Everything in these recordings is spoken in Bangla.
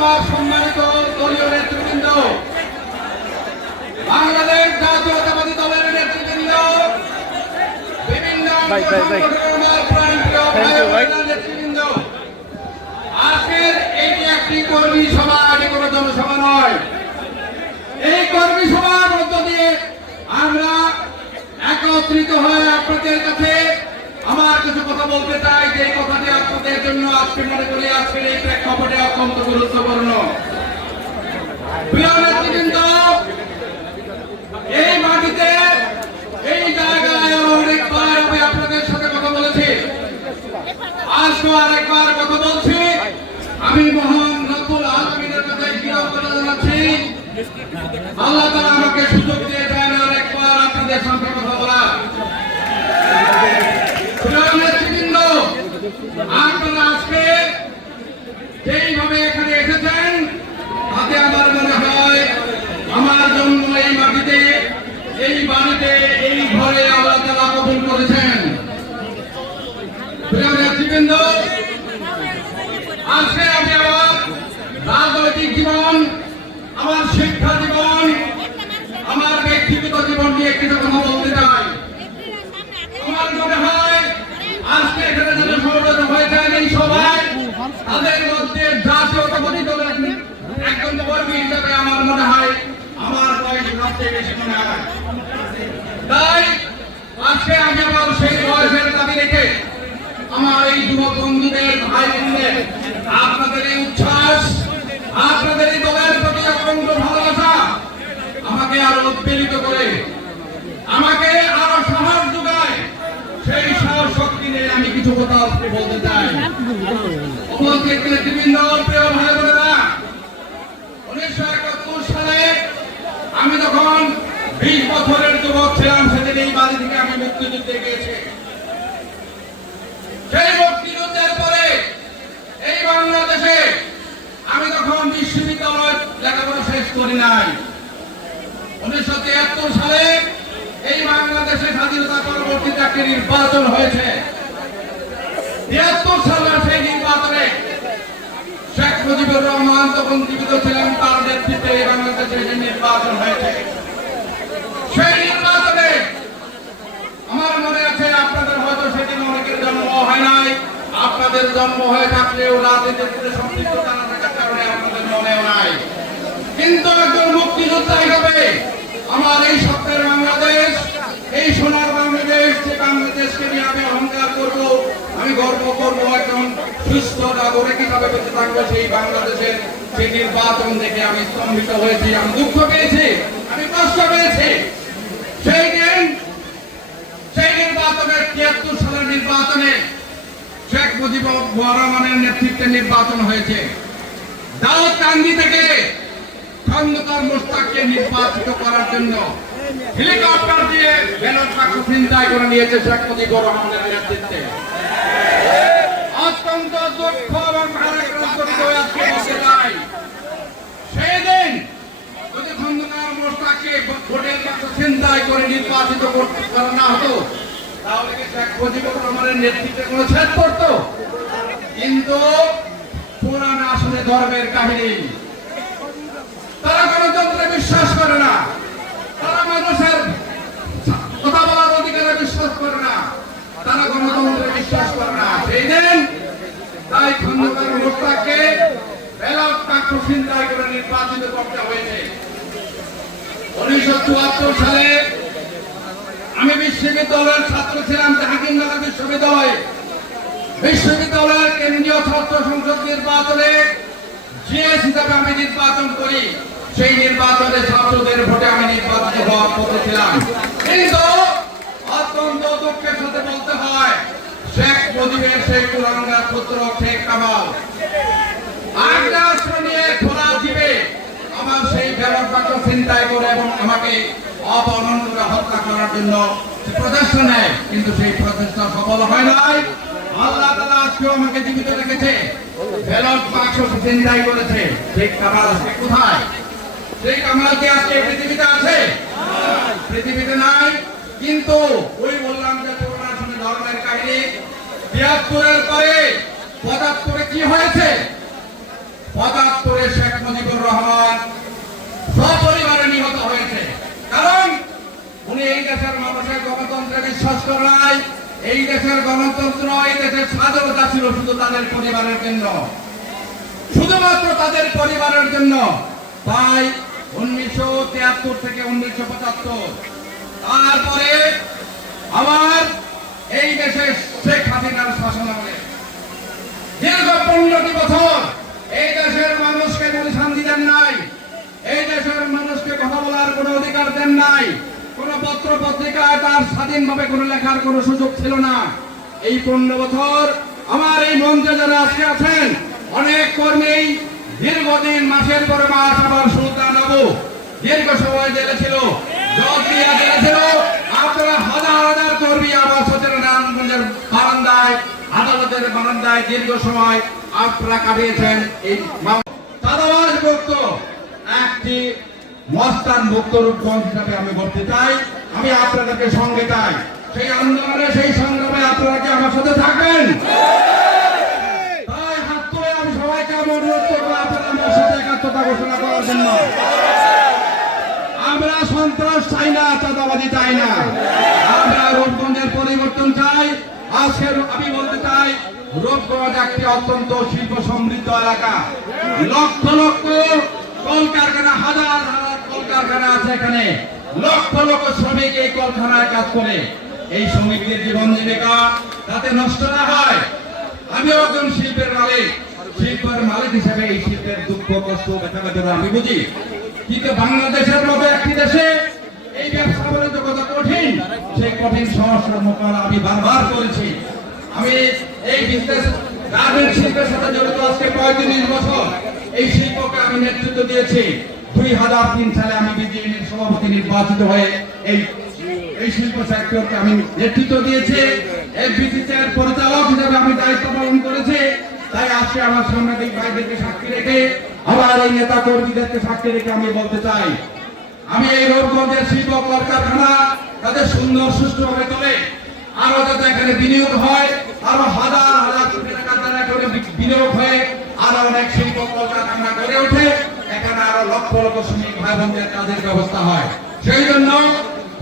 আমার সম্মানিত দলীয় নেতৃবৃন্দ। বাংলাদেশ জাতীয়তাবাদী দলের নেতৃবৃন্দ বিভিন্ন নেতৃবৃন্দ আজকের এটি একটি কর্মী সভা এটি কোনো জনসভা নয়। এই কর্মী সভার মধ্য দিয়ে আমরা একত্রিত হয়ে আপনাদের কাছে আমার কিছু কথা বলতে চাই, যে কথাটি আপনাদের জন্য আজকে মনে করি আজকের এই প্রেক্ষাপটে অত্যন্ত গুরুত্বপূর্ণ প্রিয় নেতৃবৃন্দ এই মাটিতে এই জায়গায় আরও অনেকবার আমি আপনাদের সাথে কথা বলেছি আজকে আরেকবার কথা বলছি আমি মহান রব্বুল আলমিনের কাছে কৃতজ্ঞতা জানাচ্ছি আল্লাহ তাআলা আমাকে সুযোগ দিয়েছেন আরেকবার আপনাদের সামনে কথা বলা প্রিয় নেতৃবৃন্দ, আপনারা আজকে যেইভাবে এখানে এসেছেন, তাতে আমার মনে হয় আমার জন্য এই মাটিতে, এই বাড়িতে, এই ঘরে আল্লাহ তালা কবুল করেছেন। নেতৃবৃন্দ, আজকে আমি আমার রাজনৈতিক জীবন, আমার শিক্ষা জীবন, আমার ব্যক্তিগত জীবন নিয়ে কিছু কথা বলতে চাই আমার মনে হয় আজকে এখানে যারা সমবেত হয়েছেন এই সভায় তাদের মধ্যে জাতীয়তাবাদী দলের একজন কর্মী হিসাবে আমার মনে হয় আমার বয়স সবচেয়ে বেশি মনে হয়। তাই আজকে আমি আমার সেই বয়সের দাবি রেখে আমার এই যুবক বন্ধুদের, ভাই বোনদের, আপনাদের এই উচ্ছ্বাস, আপনাদের এই দলের প্রতি অত্যন্ত ভালোবাসা আমাকে আরও উদ্বেলিত করে, আমাকে আরও সাহস যোগায় সেই সাহস আমি কিছু কথা আজকে বলতে চাই। সালে আমি বিশ বছরের যুবক ছিলাম, সেদিন এই বাড়ি থেকে আমি মুক্তিযুদ্ধে গিয়েছি। সেই মুক্তিযুদ্ধের পরে এই বাংলাদেশে আমি তখন বিশ্ববিদ্যালয় লেখাপড়া শেষ করি নাই। উনিশশো তিয়াত্তর সালে এই বাংলাদেশে স্বাধীনতা পরবর্তীতে একটি নির্বাচন হয়েছে। তিয়াত্তর শেখ মুজিবুর রহমান তখন জীবিত ছিলেন, তার নেতৃত্বে যে নির্বাচন হয়েছে, সেই নির্বাচনে আমার মনে আছে, আপনাদের হয়তো সেদিন অনেকের জন্ম হয় নাই। আপনাদের জন্ম হয়ে থাকলেও রাজনীতিতে কারণে আপনাদের মনেও নাই। কিন্তু একজন মুক্তিযোদ্ধা হিসাবে আমার এই স্বপ্নের বাংলাদেশ, এই সোনার বাংলাদেশ যে বাংলাদেশকে নিয়ে আমি অহংকার করব আমি গর্ব করব একজন সুস্থ নাগরিক হিসাবে বেঁচে থাকব সেই বাংলাদেশের সেই নির্বাচন দেখে আমি স্তম্ভিত হয়েছি, আমি দুঃখ পেয়েছি, আমি কষ্ট পেয়েছি। সেই দিন, সেই নির্বাচনের তিয়াত্তর সালের নির্বাচনে শেখ মুজিবুর রহমানের নেতৃত্বে নির্বাচন হয়েছে। দাউদ কান্দি থেকে খন্দকার মোস্তাককে নির্বাচিত করার জন্য হেলিকপ্টার দিয়ে ব্যালট বাক্স চিন্তায় করে নিয়েছে শেখ মুজিবুর রহমানের নেতৃত্বে। অত্যন্ত দুঃখ এবং ভারাক্রান্ত আজকে বসে নাই। সেই যদি খন্দকার মোস্তাককে ভোটের বাক্স চিন্তায় করে নির্বাচিত করতে করা না হতো, তাহলে কি শেখ মুজিবুর রহমানের নেতৃত্বে কোনো ছেদ পড়তো। কিন্তু পুরান আসলে ধর্মের কাহিনী। তারা গণতন্ত্রে বিশ্বাস করে না। তারা মানুষের কথা বলার অধিকারে বিশ্বাস করে না। তারা গণতন্ত্রে বিশ্বাস করে না। সেই দিন তাই খন্দকার মোস্তাককে ব্যালট বাক্স চিন্তায় করে নির্বাচিত করতে হয়েছে। উনিশশো চুয়াত্তর সালে আমি বিশ্ববিদ্যালয়ের ছাত্র ছিলাম জাহাঙ্গীরনগর বিশ্ববিদ্যালয়ে। বিশ্ববিদ্যালয়ের কেন্দ্রীয় ছাত্র সংসদ নির্বাচনে জিএস হিসাবে আমি নির্বাচন করি। সেই নির্বাচনে ছাত্রদের ভোটে আমি নির্বাচিত হওয়ার পথে ছিলাম। কিন্তু অত্যন্ত দুঃখের সাথে বলতে হয় শেখ মুজিবের সেই কুলাঙ্গার পুত্র শেখ কামাল। আগ্রাস্ত্র নিয়ে খোলা জীবে আমার সেই ব্যালট বাক্স চিন্তায় করে এবং আমাকে অপহরণ হত্যা করার জন্য প্রচেষ্টা নেয় কিন্তু সেই প্রচেষ্টা সফল হয় নাই। আল্লাহ তালা আজকেও আমাকে জীবিত রেখেছে। ব্যালট বাক্স চিন্তাই করেছে। সেই কামাল আজকে কোথায়? সেই কামাল কি আজকে পৃথিবীতে আছে? পৃথিবীতে নাই। কিন্তু ওই বললাম যে তিয়াত্তরের পরে পঁচাত্তরে কি হয়েছে? পঁচাত্তরে শেখ মুজিবুর রহমান সপরিবারে নিহত হয়েছে। কারণ উনি এই দেশের মানুষের গণতন্ত্রে বিশ্বাস করায় এই দেশের গণতন্ত্র, এই দেশের স্বাধীনতা ছিল শুধু তাদের পরিবারের জন্য। শুধুমাত্র তাদের পরিবারের জন্য। তাই উনিশশো তিয়াত্তর থেকে উনিশশো পঁচাত্তর। তারপরে আমার এই দেশে শেখ হাসিনার শাসন আমলে। দীর্ঘ পনেরোটি বছর এই দেশের মানুষকে কোনো শান্তি দেন নাই। এই দেশের মানুষকে কথা বলার কোনো অধিকার দেন নাই। কোনো পত্র পত্রিকায় তার স্বাধীনভাবে কোনো লেখার কোনো সুযোগ ছিল না। এই পনেরো বছর আমার এই মঞ্চে যারা আজকে আছেন, অনেক কর্মী দীর্ঘদিন মাসের পরে মাস আবার সুলতান বাবু দীর্ঘ সময় জেলে ছিল। আপনারা হাজার হাজার কর্মী আবার সচেতনানগঞ্জের বারান্দায়, আদালতের বারান্দায় দীর্ঘ সময় আপনারা কাটিয়েছেন এই একটি মস্তান রূপগঞ্জ হিসাবে আমি বলতে চাই, আমি আপনাদেরকে সঙ্গে চাই। সেই আন্দোলনে, সেই সংগ্রামে আপনারা কি আমার সাথে থাকবেন? তাই হাত আমি সবাইকে আমি অনুরোধ করব, আপনারা আমার সাথে একাত্মতা ঘোষণা করার জন্য। আমরা সন্ত্রাস চাই না, চাঁদাবাজি চাই না। আমরা রূপগঞ্জের পরিবর্তন চাই। আজকে আমি বলতে চাই, রূপগঞ্জ একটি অত্যন্ত শিল্প সমৃদ্ধ এলাকা। লক্ষ লক্ষ কলকারখানা, হাজার হাজার কলকারখানা আছে এখানে। লক্ষ লক্ষ শ্রমিক এই কলকারখানায় কাজ করে। এই শ্রমিকদের জীবন জীবিকা তাতে নষ্ট না হয়। আমি একজন শিল্পের মালিক। শিল্পের মালিক হিসেবে এই শিল্পের দুঃখ, কষ্ট ব্যথা বেদনা আমি বুঝি। কিন্তু বাংলাদেশের মতো একটি দেশে এই ব্যবসা বাণিজ্য কত কঠিন। সেই কঠিন সমস্যার মোকাবেলা আমি বারবার করেছি আমি এই বিজনেস গার্মেন্ট শিল্পের সাথে জড়িত আজকে পঁয়ত্রিশ বছর। এই শিল্পকে আমি নেতৃত্ব দিয়েছি। দুই হাজার তিন সালে আমি বিজেপির সভাপতি নির্বাচিত হয়ে এই এই শিল্প সেক্টরকে আমি নেতৃত্ব দিয়েছি। এফবিসিতে পরিচালক হিসেবে আমি দায়িত্ব পালন করেছি। তাই আজকে আমার সাংবাদিক ভাইদেরকে সাক্ষী রেখে আবার এই নেতা কর্মীদেরকে সাক্ষী রেখে আমি বলতে চাই, আমি এই রূপগঞ্জের শিল্প কলকারখানা তাদের সুন্দর, সুষ্ঠুভাবে চলে, আরও যাতে এখানে বিনিয়োগ হয়, আরও হাজার হাজার কোটি টাকা দ্বারা এখানে বিনিয়োগ হয়ে আরও অনেক শিল্প কলকারখানা গড়ে ওঠে, এখানে আরও লক্ষ লক্ষ শ্রমিক ভাই বোনদের কাজের ব্যবস্থা হয়। সেই জন্য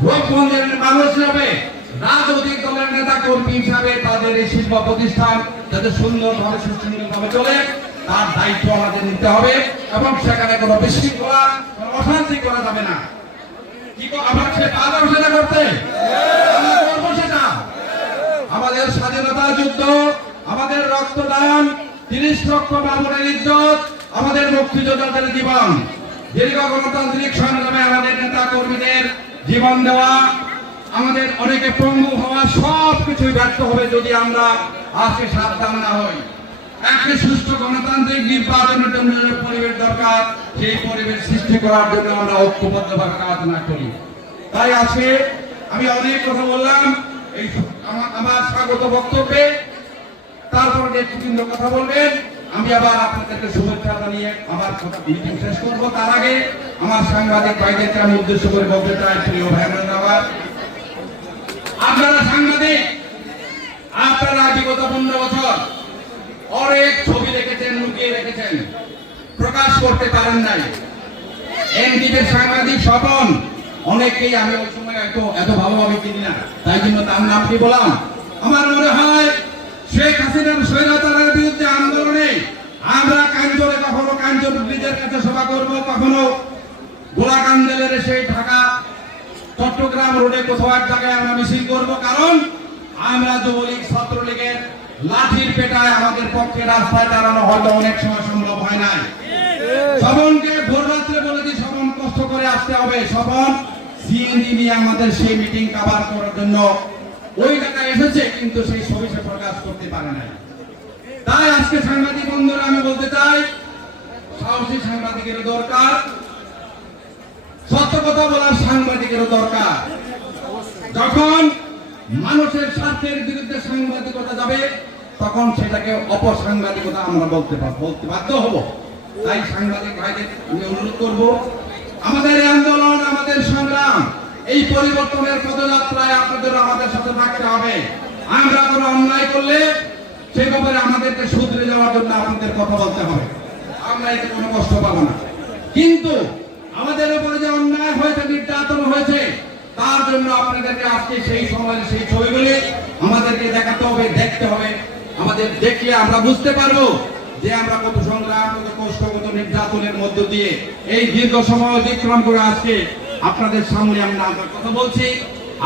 রূপগঞ্জের মানুষ হিসাবে, রাজনৈতিক দলের নেতা কর্মী হিসাবে তাদের এই শিল্প প্রতিষ্ঠান যাতে সুন্দরভাবে সুশৃঙ্খলভাবে চলে তার দায়িত্ব আমাদের নিতে হবে এবং সেখানে কোনো বিশৃঙ্খলা অশান্তি করা যাবে না। কি আমার সে পারলাম সেটা করতে সেটা? আমাদের স্বাধীনতা যুদ্ধ, আমাদের রক্তদান, তিরিশ লক্ষ বাবুরের ইজ্জত, আমাদের মুক্তিযোদ্ধাদের জীবন। দীর্ঘ গণতান্ত্রিক সংগ্রামে আমাদের নেতা কর্মীদের জীবন দেওয়া, আমাদের অনেকে পঙ্গু হওয়া সব কিছুই ব্যর্থ হবে যদি আমরা আজকে সাবধান না হই। একটি সুষ্ঠু গণতান্ত্রিক নির্বাচনের জন্য যে পরিবেশ দরকার, সেই পরিবেশ সৃষ্টি করার জন্য আমরা ঐক্যবদ্ধভাবে কাজ না করি। তাই আজকে আমি অনেক কথা বললাম, এই আমার- স্বাগত বক্তব্যে। তারপর নেতৃবৃন্দ কথা বলবেন। আমি আবার আপনাদেরকে শুভেচ্ছা জানিয়ে আমার মিটিং শেষ করব। তার আগে আমার সাংবাদিক ভাইদেরকে আমি উদ্দেশ্য করে বলতে চাই, প্রিয় ভাই বোনেরা আপনারা সাংবাদিক, আপনারা বিগত পনেরো বছর অনেক ছবি রেখেছেন লুকিয়ে রেখেছেন প্রকাশ করতে পারেন নাই। এনডিপির সাংবাদিক স্বপন অনেকেই আমি ওই সময় এত এত ভালোভাবে চিনি না। তাই জন্য তার নামটি বললাম? আমার মনে হয় শেখ হাসিনার স্বৈরাচারের বিরুদ্ধে আন্দোলনে আমরা কাঞ্চরে কখনো কাঞ্চন ব্রিজের কাছে সভা করব, কখনো গোলাকান্দেলের সেই ঢাকা চট্টগ্রাম রোডে কোথাও এক জায়গায় আমরা মিছিল করব। কারণ আমরা যুবলীগ, ছাত্রলীগের লাঠির পেটায় আমাদের পক্ষে রাস্তায় দাঁড়ানো হয়তো অনেক সময় সম্ভব হয় নাই। শ্রবণকে ভোর রাত্রে বলেছি শ্রবণ কষ্ট করে আসতে হবে। শ্রবণ সিএনজি নিয়ে আমাদের সেই মিটিং কাভার করার জন্য ওই জায়গায় এসেছে, কিন্তু সেই ছবি সে প্রকাশ করতে পারে নাই। তাই আজকে সাংবাদিক বন্ধুরা, আমি বলতে চাই, সাহসী সাংবাদিকের দরকার, সত্য কথা বলার সাংবাদিকেরও দরকার। যখন মানুষের স্বার্থের বিরুদ্ধে সাংবাদিকতা যাবে, তখন সেটাকে অপসাংবাদিকতা আমরা বলতে বলতে বাধ্য হব। তাই সাংবাদিক ভাইদের আমি অনুরোধ করব, আমাদের আন্দোলন, আমাদের সংগ্রাম, এই পরিবর্তনের পদযাত্রায় আপনাদের আমাদের সাথে থাকতে হবে। আমরা কোনো অন্যায় করলে সেই ব্যাপারে আমাদেরকে শুধরে যাওয়ার জন্য আপনাদের কথা বলতে হবে। আমরা এতে কোনো কষ্ট পাবো না। কিন্তু আমাদের উপরে যে অন্যায় হয়েছে, নির্যাতন হয়েছে তার জন্য আপনাদেরকে আজকে সেই সময় সেই ছবিগুলি আমাদেরকে দেখাতে হবে, দেখতে হবে। আমাদের দেখলে আমরা বুঝতে পারব যে আমরা কত সংগ্রাম, কত কষ্ট, কত নির্যাতনের মধ্য দিয়ে এই দীর্ঘ সময় অতিক্রম করে আজকে আপনাদের সামনে আমরা কথা বলছি।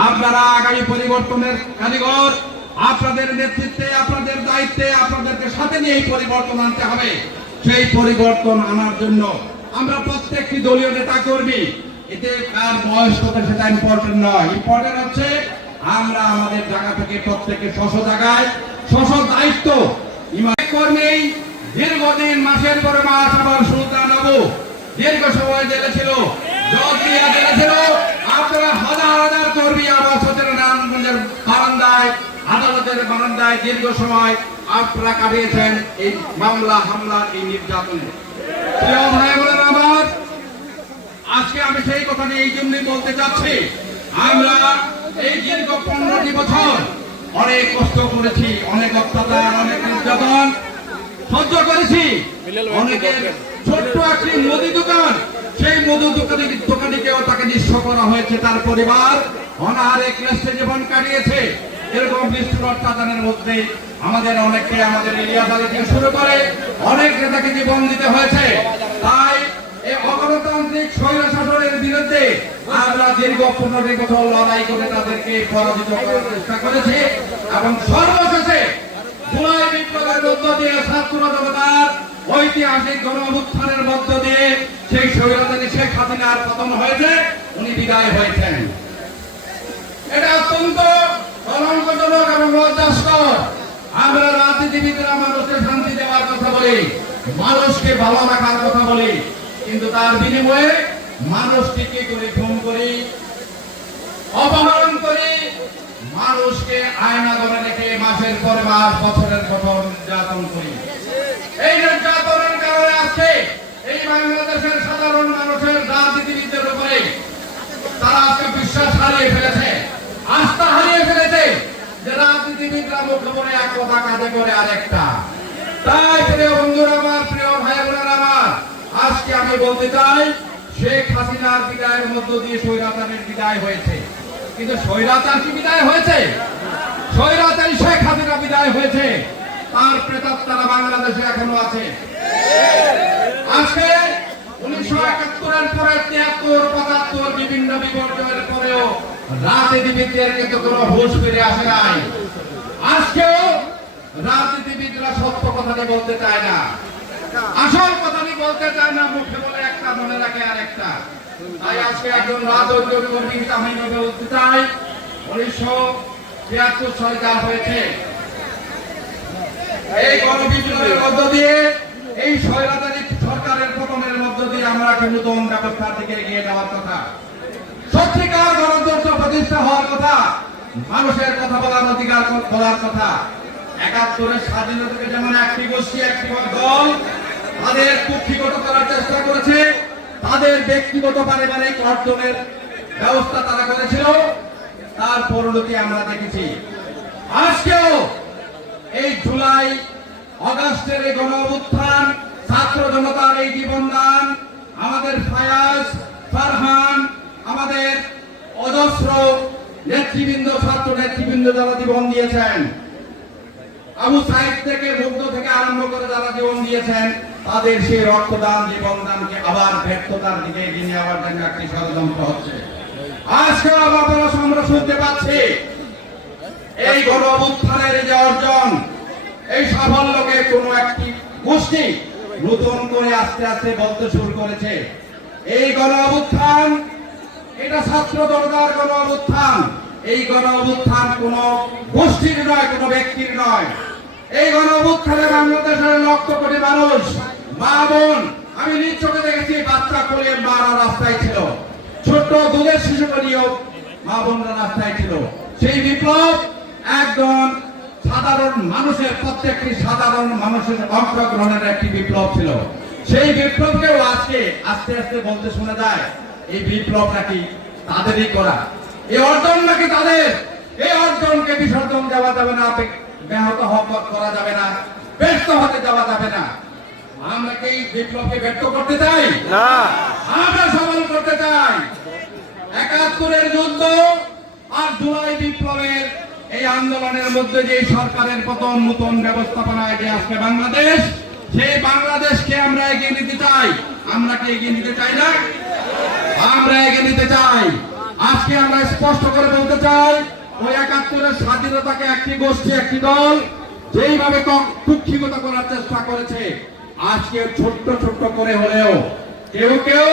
আপনারা আগামী পরিবর্তনের কারিগর, আপনাদের নেতৃত্বে, আপনাদের দায়িত্বে, আপনাদেরকে সাথে নিয়ে এই পরিবর্তন আনতে হবে। সেই পরিবর্তন আনার জন্য আমরা প্রত্যেকটি দলীয় নেতা কর্মী এতে কার বয়স কত সেটা ইম্পর্টেন্ট নয়। ইম্পর্টেন্ট হচ্ছে আমরা আমাদের জায়গা থেকে প্রত্যেকে জায়গায় দায়িত্ব। দীর্ঘদিন মাসের পরে মাস আবার সুলতান দীর্ঘ সময় জেলে ছিল জেলে ছিল। আপনারা হাজার হাজার কর্মী বারান্দায়, আদালতের বারান্দায় দীর্ঘ সময় আপনারা কাটিয়েছেন এই মামলা হামলা এই নির্যাতনে। প্রিয় ভাই আজকে আমি সেই কথা নিয়ে এই জন্যই বলতে চাচ্ছি, আমরা এই দীর্ঘ পনেরোটি বছর অনেক কষ্ট করেছি, অনেক অত্যাচার, অনেক নির্যাতন সহ্য করেছি। অনেকের ছোট্ট একটি মুদি দোকান, সেই মধু দোকানে দোকানিকেও তাকে নিঃস্ব করা হয়েছে, তার পরিবার অনাহারে ক্লেশে জীবন কাটিয়েছে। এরকম নিষ্ঠুর অত্যাচারের মধ্যে আমাদের অনেককে আমাদের এরিয়া থেকে শুরু করে অনেক নেতাকে জীবন দিতে হয়েছে। তাই অগণতান্ত্রিক স্বৈর শাসনের বিরুদ্ধে আমরা দীর্ঘ পনেরো বছর লড়াই করে তাদেরকে পরাজিত করার চেষ্টা করেছি এবং সর্বশেষে আমরা রাজনীতিবিদরা মানুষকে শান্তি দেওয়ার কথা বলি, মানুষকে ভালো রাখার কথা বলি। তার বিনিময়ে মানুষকে কি করে খুন করি, অপহরণ করি, মানুষকে আয়না করে রেখে মাসের পর মাস, বছরের পর নির্যাতন করি। এই নির্যাতনের কারণে আজকে এই বাংলাদেশের সাধারণ মানুষের রাজনীতিবিদদের উপরে তারা আজকে বিশ্বাস হারিয়ে ফেলেছে, আস্থা হারিয়ে ফেলেছে যে রাজনীতিবিদরা মুখে বলে এক কথা কাজে করে আরেকটা। তাই প্রিয় বন্ধুরা, আমার প্রিয় ভাই বোনেরা আমার আজকে আমি বলতে চাই, শেখ হাসিনার বিদায়ের মধ্য দিয়ে স্বৈরাচারের বিদায় হয়েছে। কিন্তু স্বৈরাচার কি বিদায় হয়েছে? স্বৈরাচারী শেখ হাসিনা বিদায় হয়েছে। তার প্রেতাত্মারা বাংলাদেশে এখনও আছে। আজকে উনিশশো একাত্তরের পরে তিয়াত্তর, পঁচাত্তর বিভিন্ন বিপর্যয়ের পরেও রাজনীতিবিদদের কিন্তু কোনো হুঁশ ফিরে আসে নাই। আজকেও রাজনীতিবিদরা সত্য কথাটি বলতে চায় না। আসল কথাটি বলতে চায় না, মুখে বলে একটা, মনে রাখে আরেকটা। তাই আজকে একজন রাজনৈতিক কর্মী আমি বলতে চাই উনিশশো তিয়াত্তর সালে যা হয়েছে। এই গণবিপ্লবের মধ্য দিয়ে, এই স্বৈরাচারী সরকারের পতনের মধ্য দিয়ে আমরা একটা নতুন ব্যবস্থার দিকে এগিয়ে যাওয়ার কথা। সত্যিকার গণতন্ত্র প্রতিষ্ঠা হওয়ার কথা, মানুষের কথা বলার অধিকার বলার কথা। একাত্তরের স্বাধীনতাকে যেমন একটি গোষ্ঠী, একটি দল তাদের কুক্ষিগত করার চেষ্টা করেছে। তাদের ব্যক্তিগত পারিবারিক অর্জনের ব্যবস্থা তারা করেছিল। তার পরিণতি আমরা দেখেছি, আজকেও এই জুলাই অগাস্টের এই গণ ছাত্র জনতার এই জীবনদান, আমাদের ফায়াজ, ফারহান, আমাদের অজস্র নেতৃবৃন্দ, ছাত্র নেতৃবৃন্দ যারা জীবন দিয়েছেন আবু সাইদ থেকে মুগ্ধ থেকে আরম্ভ করে যারা জীবন দিয়েছেন, তাদের সেই রক্তদান জীবনদানকে আবার ব্যর্থতার দিকে এগিয়ে যাওয়ার জন্য একটি ষড়যন্ত্র হচ্ছে। আজকে আবার আমরা শুনতে পাচ্ছি, এই গণ অভ্যুত্থানের যে অর্জন, এই সাফল্যকে কোনো একটি গোষ্ঠী নতুন করে আস্তে আস্তে বলতে শুরু করেছে। এই গণ অভ্যুত্থান, এটা ছাত্র দরকার গণ অভ্যুত্থান। এই গণ অভ্যুত্থান কোন গোষ্ঠীর নয়, কোন ব্যক্তির নয়। এই গণ বাংলাদেশের লক্ষ কোটি মানুষ, মা বোন, আমি নিজ চোখে দেখেছি বাচ্চা কোলে মারা রাস্তায় ছিল। ছোট্ট দুধের শিশুকে নিয়েও মা বোনরা রাস্তায় ছিল। সেই বিপ্লব একজন সাধারণ মানুষের, প্রত্যেকটি সাধারণ মানুষের অংশগ্রহণের একটি বিপ্লব ছিল। সেই বিপ্লবকেও আজকে আস্তে আস্তে বলতে শোনা যায়, এই বিপ্লব নাকি তাদেরই করা? এই অর্জন নাকি তাদের? এই অর্জনকে বিসর্জন দেওয়া যাবে না ব্যাহত হওয়া করা যাবে না ব্যর্থ হতে যাওয়া যাবে না। আমরা কি বিপ্লবকে ব্যর্থ করতে চাই? না। আমরা সফল করতে চাই। একাত্তরের যুদ্ধ আর জুলাই বিপ্লবের এই আন্দোলনের মধ্যে যে সরকারের পতন নতুন ব্যবস্থাপনা যে আজকে বাংলাদেশ সেই বাংলাদেশকে আমরা এগিয়ে নিতে চাই। আমরা কি এগিয়ে নিতে চাই না? আমরা এগিয়ে নিতে চাই। আজকে আমরা স্পষ্ট করে বলতে চাই ওই একাত্তরের স্বাধীনতাকে একটি গোষ্ঠী, একটি দল যেইভাবে কুক্ষিগত করার চেষ্টা করেছে, আজকে ছোট্ট ছোট্ট করে হলেও কেউ কেউ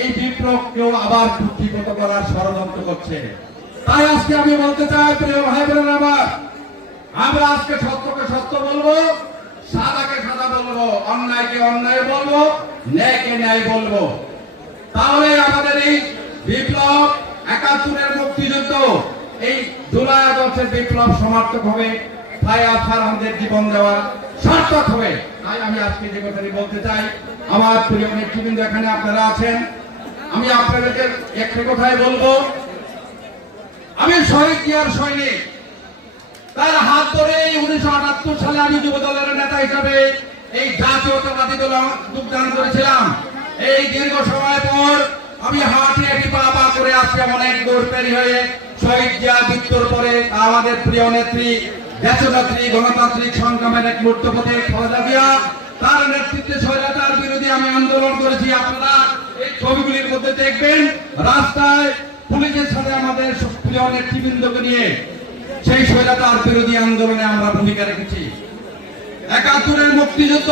এই বিপ্লবকেও আবার কুক্ষিগত করার ষড়যন্ত্র করছে। তাই আজকে আমি বলতে চাই, প্রিয় ভাই বোনেরা আমার, আমরা আজকে সত্যকে সত্য বলব, সাদাকে সাদা বলব, অন্যায়কে অন্যায় বলব, ন্যায়কে ন্যায় বলব। তাহলে আমাদের এই বিপ্লব, একাত্তরের মুক্তিযুদ্ধ এই জুলাই আগস্টের বিপ্লব সমার্থক হবে। তাই আসার জীবন দেওয়া সার্থক হবে। তাই আমি আজকে যে কথাটি বলতে চাই, আমার প্রিয় নেতৃবৃন্দ এখানে আপনারা আছেন। আমি আপনাদেরকে একটি কথাই বলব। আমি শহীদ জিয়ার সৈনিক। তার হাত ধরে উনিশশো আটাত্তর সালে আমি যুব দলের নেতা হিসাবে এই জাতীয়তাবাদী দল যোগদান করেছিলাম। এই দীর্ঘ সময় পর আমি হাঁটি হাঁটি পা পা করে আজকে অনেক দূর পেরি হয়ে শহীদ জিয়া পরে আমাদের প্রিয় নেত্রী, দেশনেত্রী, গণতান্ত্রিক সংগ্রামের এক জিয়া তার নেতৃত্বে বিরোধী আমি আন্দোলন করেছি। আপনারা এই ছবিগুলির মধ্যে দেখবেন, রাস্তায় পুলিশের সাথে আমাদের প্রিয় নেতৃবৃন্দকে নিয়ে সেই স্বৈরাচার বিরোধী আন্দোলনে আমরা ভূমিকা রেখেছি। একাত্তরের মুক্তিযুদ্ধ